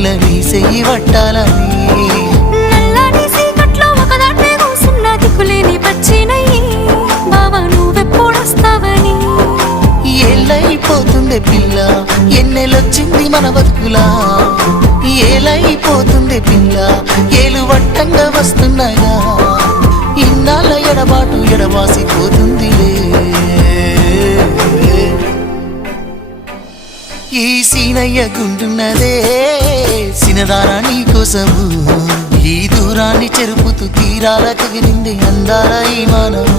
పిల్ల నీ చెయ్యి పట్టాలని నల్లని సీకట్లో ఒకదాన్నే కూసున్న దిక్కులేని పచ్చినయ్యి బావా నువ్వెప్పుడొస్తావని ఏళ్ళైపోతుంది పిల్ల ఎన్నెలొచ్చింది మన బతుకులా ఏలైపోతుంది పిల్ల ఏలు వట్టంగా వస్తున్నాయా ఇన్నాళ్ళ ఎడబాటు ఎడవాసిపోతుందిలే ఈ సీనయ్య గుంటున్నదే సినదారా నీ కోసము ఈ దూరాన్ని చెరుపుతూ తీరాల కగిలింది అందాల ఈ మానవు